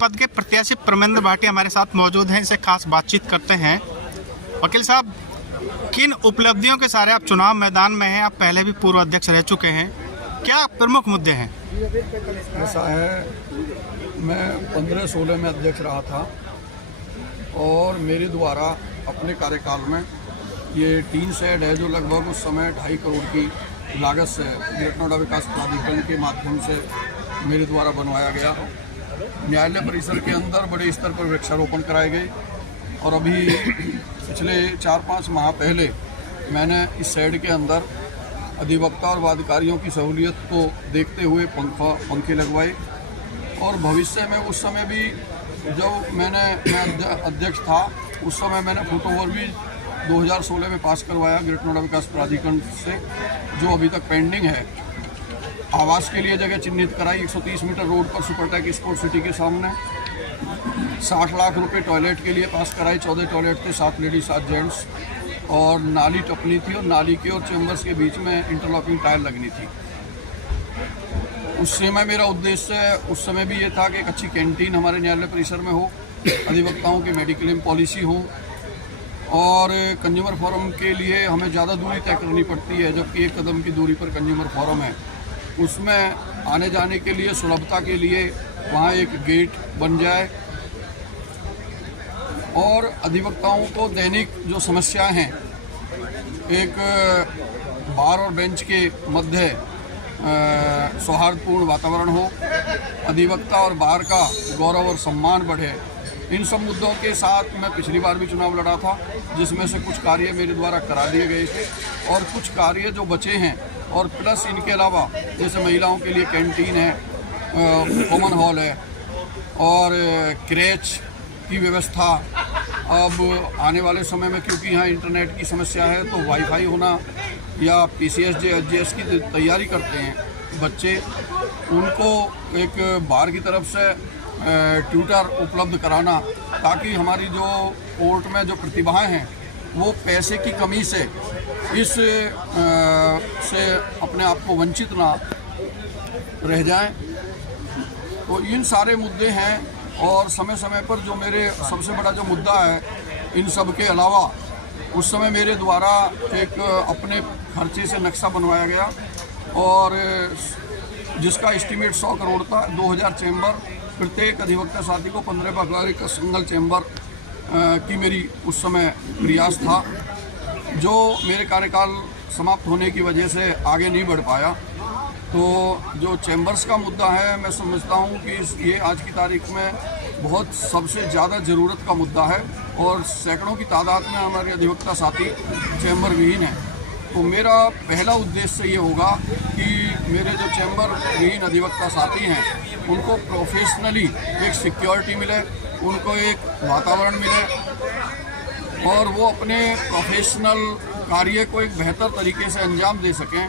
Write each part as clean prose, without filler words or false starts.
पद के प्रत्याशी परमेंद्र भाटिया हमारे साथ मौजूद हैं, इनसे खास बातचीत करते हैं। वकील साहब, किन उपलब्धियों के सारे आप चुनाव मैदान में हैं? आप पहले भी पूर्व अध्यक्ष रह चुके हैं, क्या प्रमुख मुद्दे हैं? ऐसा है, मैं 15-16 में अध्यक्ष रहा था और मेरे द्वारा अपने कार्यकाल में ये टीन शेड है जो लगभग उस समय 2.5 करोड़ की लागत से ग्रेटर नोएडा विकास प्राधिकरण के माध्यम से मेरे द्वारा बनवाया गया। न्यायालय परिसर के अंदर बड़े स्तर पर वृक्षारोपण कराए गए और अभी पिछले 4-5 माह पहले मैंने इस शेड के अंदर अधिवक्ता और वादकारियों की सहूलियत को देखते हुए पंखे लगवाए और भविष्य में उस समय भी जब मैं अध्यक्ष था उस समय मैंने फुटओवर भी 2016 में पास करवाया ग्रेटर नोएडा विकास प्राधिकरण से, जो अभी तक पेंडिंग है। आवास के लिए जगह चिन्हित कराई 130 मीटर रोड पर सुपरटेक स्पोर्ट सिटी के सामने। 60 लाख रुपए टॉयलेट के लिए पास कराई, 14 टॉयलेट थे, 7 लेडीज 7 जेंट्स, और नाली टपनी थी और नाली के और चैम्बर्स के बीच में इंटरलॉकिंग टाइल लगनी थी। उस समय मेरा उद्देश्य उस समय भी ये था कि एक अच्छी कैंटीन हमारे न्यायालय परिसर में हो, अधिवक्ताओं की मेडिक्लेम पॉलिसी हो और कंज्यूमर फोरम के लिए हमें ज़्यादा दूरी तय करनी पड़ती है, जबकि 1 कदम की दूरी पर कंज्यूमर फोरम है। उसमें आने जाने के लिए सुलभता के लिए वहाँ एक गेट बन जाए और अधिवक्ताओं को दैनिक जो समस्याएं हैं, एक बार और बेंच के मध्य सौहार्दपूर्ण वातावरण हो, अधिवक्ता और बार का गौरव और सम्मान बढ़े, इन सब मुद्दों के साथ मैं पिछली बार भी चुनाव लड़ा था, जिसमें से कुछ कार्य मेरे द्वारा करा दिए गए थे और कुछ कार्य जो बचे हैं, और प्लस इनके अलावा जैसे महिलाओं के लिए कैंटीन है, कॉमन हॉल है और क्रेच की व्यवस्था। अब आने वाले समय में क्योंकि यहाँ इंटरनेट की समस्या है तो वाईफाई होना या PCSJ HJS की तैयारी करते हैं बच्चे, उनको एक बार की तरफ से ट्यूटर उपलब्ध कराना, ताकि हमारी जो कोर्ट में जो प्रतिभाएं हैं वो पैसे की कमी से से अपने आप को वंचित ना रह जाएं। तो इन सारे मुद्दे हैं और समय समय पर जो मेरे सबसे बड़ा जो मुद्दा है, इन सब के अलावा उस समय मेरे द्वारा एक अपने खर्चे से नक्शा बनवाया गया और जिसका एस्टीमेट 100 करोड़ था। 2000 चैम्बर, प्रत्येक अधिवक्ता साथी को 15 बार का सिंगल चैम्बर की मेरी उस समय प्रयास था, जो मेरे कार्यकाल समाप्त होने की वजह से आगे नहीं बढ़ पाया। तो जो चैम्बर्स का मुद्दा है, मैं समझता हूँ कि ये आज की तारीख में बहुत सबसे ज़्यादा ज़रूरत का मुद्दा है और सैकड़ों की तादाद में हमारे अधिवक्ता साथी चैम्बर विहीन हैं। तो मेरा पहला उद्देश्य ये होगा कि मेरे जो चैम्बर विहीन अधिवक्ता साथी हैं उनको प्रोफेशनली एक सिक्योरिटी मिले, उनको एक वातावरण मिले और वो अपने प्रोफेशनल कार्य को एक बेहतर तरीके से अंजाम दे सकें।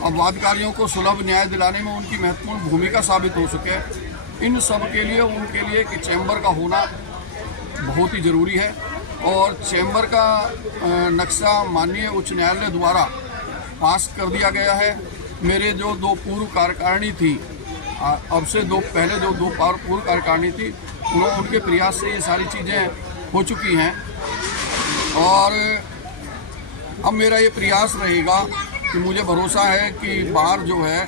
अब वादकारियों को सुलभ न्याय दिलाने में उनकी महत्वपूर्ण भूमिका साबित हो सके, इन सब के लिए उनके लिए कि चैम्बर का होना बहुत ही ज़रूरी है। और चैम्बर का नक्शा माननीय उच्च न्यायालय द्वारा पास कर दिया गया है। मेरे जो 2 पूर्व कार्यकारिणी थी, अब से पहले जो 2 पूर्व कार्यकारिणी थी, उनके प्रयास से ये सारी चीज़ें हो चुकी हैं और अब मेरा ये प्रयास रहेगा कि मुझे भरोसा है कि बार जो है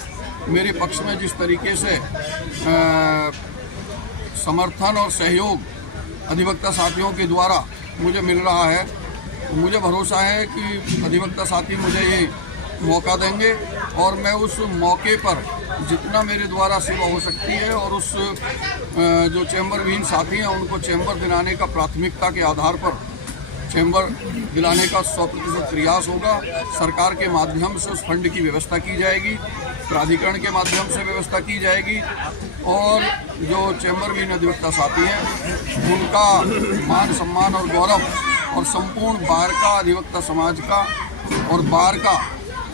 मेरे पक्ष में जिस तरीके से समर्थन और सहयोग अधिवक्ता साथियों के द्वारा मुझे मिल रहा है, तो मुझे भरोसा है कि अधिवक्ता साथी मुझे ये मौका देंगे और मैं उस मौके पर जितना मेरे द्वारा सेवा हो सकती है और उस जो चैम्बर विहीन साथी हैं उनको चैम्बर दिलाने का प्राथमिकता के आधार पर चैम्बर दिलाने का 100% प्रयास होगा। सरकार के माध्यम से उस फंड की व्यवस्था की जाएगी, प्राधिकरण के माध्यम से व्यवस्था की जाएगी और जो चैम्बर विहीन अधिवक्ता साथी हैं उनका मान सम्मान और गौरव और संपूर्ण बार का, अधिवक्ता समाज का और बार का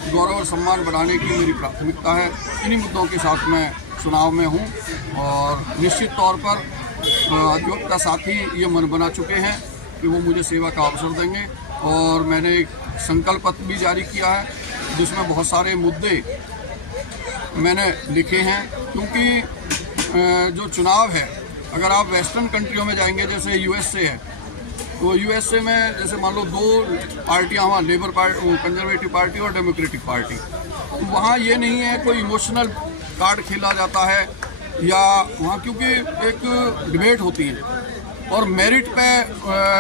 गौरव और सम्मान बढ़ाने की मेरी प्राथमिकता है। इन्हीं मुद्दों के साथ मैं चुनाव में हूँ और निश्चित तौर पर अधिवक्ता साथी ये मन बना चुके हैं कि वो मुझे सेवा का अवसर देंगे और मैंने एक संकल्प पत्र भी जारी किया है जिसमें बहुत सारे मुद्दे मैंने लिखे हैं, क्योंकि जो चुनाव है, अगर आप वेस्टर्न कंट्रियों में जाएंगे, जैसे यूएसए है, तो यूएसए में जैसे मान लो 2 पार्टियाँ वहाँ, लेबर पार्टी, कंजर्वेटिव पार्टी और डेमोक्रेटिक पार्टी, तो वहाँ ये नहीं है कोई इमोशनल कार्ड खेला जाता है, या वहाँ क्योंकि एक डिबेट होती है और मेरिट पे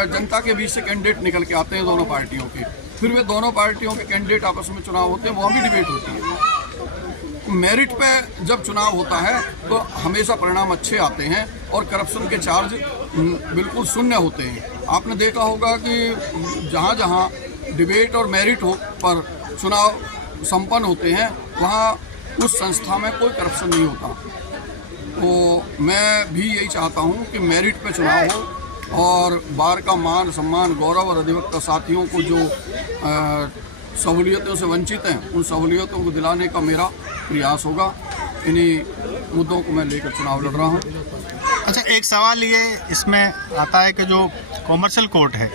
जनता के बीच से कैंडिडेट निकल के आते हैं दोनों पार्टियों के, फिर वे दोनों पार्टियों के कैंडिडेट आपस में चुनाव होते हैं, वहाँ भी डिबेट होती है। मेरिट पे जब चुनाव होता है तो हमेशा परिणाम अच्छे आते हैं और करप्शन के चार्ज बिल्कुल शून्य होते हैं। आपने देखा होगा कि जहाँ जहाँ डिबेट और मेरिट पर चुनाव संपन्न होते हैं वहाँ उस संस्था में कोई करप्शन नहीं होता। तो मैं भी यही चाहता हूँ कि मेरिट पे चुनाव हो और बार का मान सम्मान गौरव और अधिवक्ता साथियों को जो सहूलियतों से वंचित हैं उन सहूलियतों को दिलाने का मेरा प्रयास होगा। इन्हीं मुद्दों को मैं लेकर चुनाव लड़ रहा हूँ। अच्छा, एक सवाल ये इसमें आता है कि जो कॉमर्शियल कोर्ट है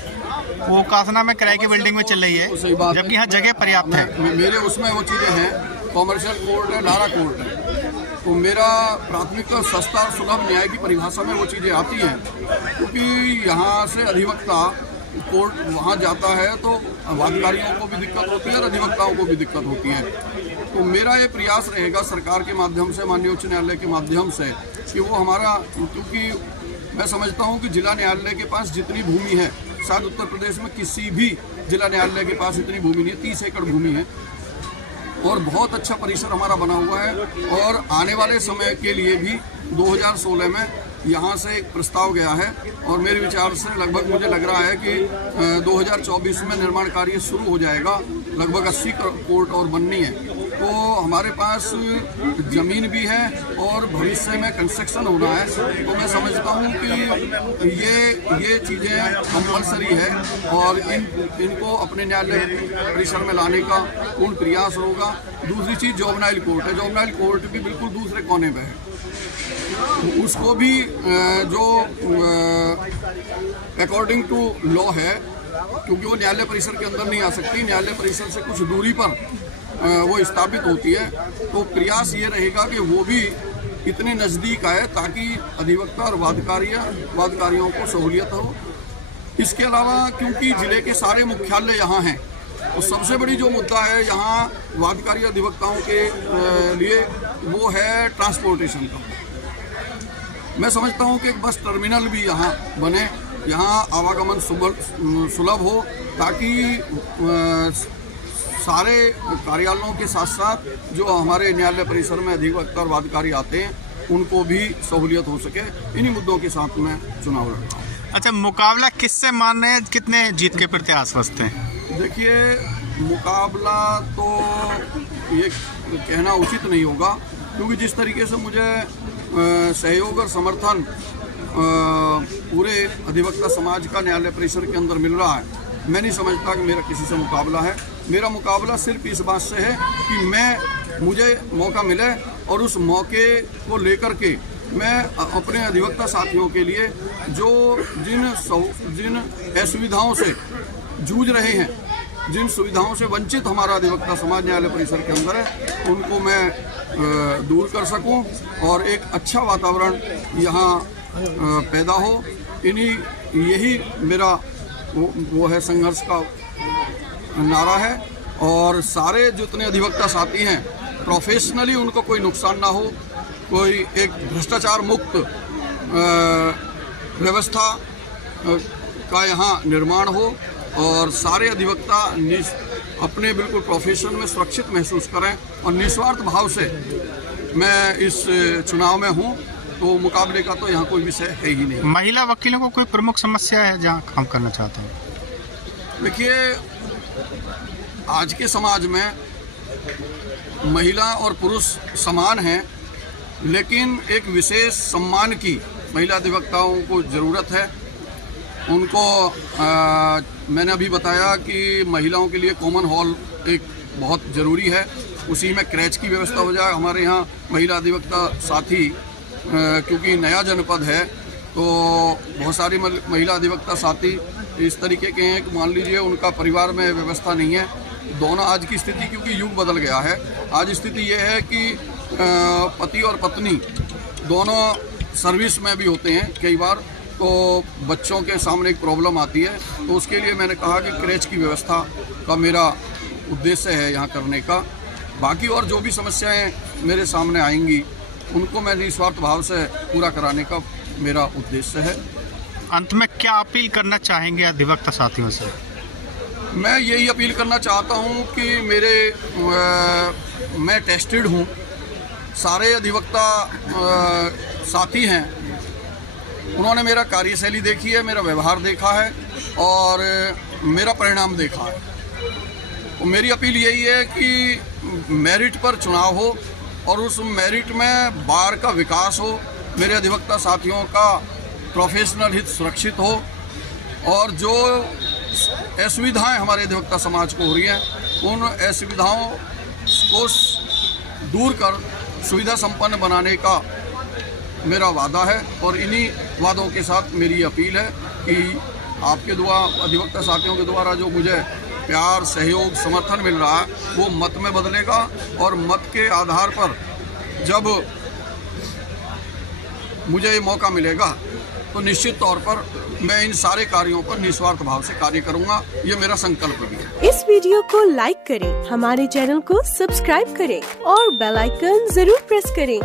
वो कासना में किराए की बिल्डिंग में चल रही है, जबकि यहाँ जगह पर्याप्त है। मेरे उसमें वो चीज़ें हैं, कॉमर्शियल कोर्ट है, लारा कोर्ट है, तो मेरा प्राथमिकता सस्ता और सुलभ न्याय की परिभाषा में वो चीज़ें आती हैं, क्योंकि यहाँ से अधिवक्ता कोर्ट वहाँ जाता है तो वादकारियों को भी दिक्कत होती है और अधिवक्ताओं को भी दिक्कत होती है। तो मेरा ये प्रयास रहेगा सरकार के माध्यम से, माननीय उच्च न्यायालय के माध्यम से, कि वो हमारा, क्योंकि मैं समझता हूँ कि जिला न्यायालय के पास जितनी भूमि है, शायद उत्तर प्रदेश में किसी भी जिला न्यायालय के पास इतनी भूमि नहीं है, 30 एकड़ भूमि है और बहुत अच्छा परिसर हमारा बना हुआ है। और आने वाले समय के लिए भी 2016 में यहाँ से एक प्रस्ताव गया है और मेरे विचार से लगभग मुझे लग रहा है कि 2024 में निर्माण कार्य शुरू हो जाएगा। लगभग 80 कोर्ट और बननी है, तो हमारे पास ज़मीन भी है और भविष्य में कंस्ट्रक्शन होना है। तो मैं समझता हूँ कि ये चीज़ें कंपलसरी है और इनको अपने न्यायालय परिसर में लाने का पूर्ण प्रयास होगा। दूसरी चीज़ जुवेनाइल कोर्ट है, जुवेनाइल कोर्ट भी बिल्कुल दूसरे कोने पे है, उसको भी जो अकॉर्डिंग टू लॉ है, क्योंकि वो न्यायालय परिसर के अंदर नहीं आ सकती, न्यायालय परिसर से कुछ दूरी पर वो स्थापित होती है, तो प्रयास ये रहेगा कि वो भी इतने नज़दीक आए ताकि अधिवक्ता और वादकारियों को सहूलियत हो। इसके अलावा क्योंकि ज़िले के सारे मुख्यालय यहाँ हैं, तो सबसे बड़ी जो मुद्दा है यहाँ वादकारी अधिवक्ताओं के लिए वो है ट्रांसपोर्टेशन का। मैं समझता हूँ कि एक बस टर्मिनल भी यहाँ बने, यहाँ आवागमन सुलभ हो, ताकि सारे कार्यालयों के साथ साथ जो हमारे न्यायालय परिसर में अधिवक्ता और वादकारी आते हैं उनको भी सहूलियत हो सके। इन्हीं मुद्दों के साथ मैं चुनाव लड़ रहा हूँ। अच्छा, मुकाबला किससे मान रहे हैं, कितने जीत के प्रति आश्वस्त हैं? देखिए, मुकाबला तो ये कहना उचित नहीं होगा, क्योंकि जिस तरीके से मुझे सहयोग और समर्थन पूरे अधिवक्ता समाज का न्यायालय परिसर के अंदर मिल रहा है, मैं नहीं समझता कि मेरा किसी से मुकाबला है। मेरा मुकाबला सिर्फ इस बात से है कि मुझे मौका मिले और उस मौके को लेकर के मैं अपने अधिवक्ता साथियों के लिए जो जिन असुविधाओं से जूझ रहे हैं, जिन सुविधाओं से वंचित हमारा अधिवक्ता समाज न्यायालय परिसर के अंदर है, उनको मैं दूर कर सकूं और एक अच्छा वातावरण यहाँ पैदा हो। यही मेरा वो है संघर्ष का नारा है। और सारे जितने अधिवक्ता साथी हैं प्रोफेशनली उनको कोई नुकसान ना हो, कोई एक भ्रष्टाचार मुक्त व्यवस्था का यहाँ निर्माण हो और सारे अधिवक्ता अपने बिल्कुल प्रोफेशन में सुरक्षित महसूस करें और निस्वार्थ भाव से मैं इस चुनाव में हूँ, तो मुकाबले का तो यहाँ कोई विषय है ही नहीं। महिला वकीलों को कोई प्रमुख समस्या है जहाँ काम करना चाहते हैं? देखिए, आज के समाज में महिला और पुरुष समान हैं, लेकिन एक विशेष सम्मान की महिला अधिवक्ताओं को ज़रूरत है। उनको मैंने अभी बताया कि महिलाओं के लिए कॉमन हॉल एक बहुत ज़रूरी है, उसी में क्रैच की व्यवस्था हो जाए। हमारे यहाँ महिला अधिवक्ता साथी क्योंकि नया जनपद है तो बहुत सारी महिला अधिवक्ता साथी इस तरीके के हैं कि मान लीजिए उनका परिवार में व्यवस्था नहीं है। दोनों आज की स्थिति, क्योंकि युग बदल गया है, आज स्थिति ये है कि पति और पत्नी दोनों सर्विस में भी होते हैं कई बार, तो बच्चों के सामने एक प्रॉब्लम आती है, तो उसके लिए मैंने कहा कि क्रेच की व्यवस्था का मेरा उद्देश्य है यहाँ करने का। बाकी और जो भी समस्याएं मेरे सामने आएंगी उनको मैं निस्वार्थ भाव से पूरा कराने का मेरा उद्देश्य है। अंत में क्या अपील करना चाहेंगे अधिवक्ता साथियों से? मैं यही अपील करना चाहता हूँ कि मैं टेस्टेड हूँ, सारे अधिवक्ता साथी हैं, उन्होंने मेरा कार्यशैली देखी है, मेरा व्यवहार देखा है और मेरा परिणाम देखा है। तो मेरी अपील यही है कि मेरिट पर चुनाव हो और उस मेरिट में बार का विकास हो, मेरे अधिवक्ता साथियों का प्रोफेशनल हित सुरक्षित हो और जो असुविधाएं हमारे अधिवक्ता समाज को हो रही हैं उन असुविधाओं को दूर कर सुविधा संपन्न बनाने का मेरा वादा है। और इन्हीं वादों के साथ मेरी अपील है कि आपके द्वारा, अधिवक्ता साथियों के द्वारा जो मुझे प्यार, सहयोग, समर्थन मिल रहा है वो मत में बदलेगा और मत के आधार पर जब मुझे ये मौका मिलेगा तो निश्चित तौर पर मैं इन सारे कार्यों पर निस्वार्थ भाव से कार्य करूंगा, ये मेरा संकल्प भी है। इस वीडियो को लाइक करें, हमारे चैनल को सब्सक्राइब करें और बेल आइकन जरूर प्रेस करें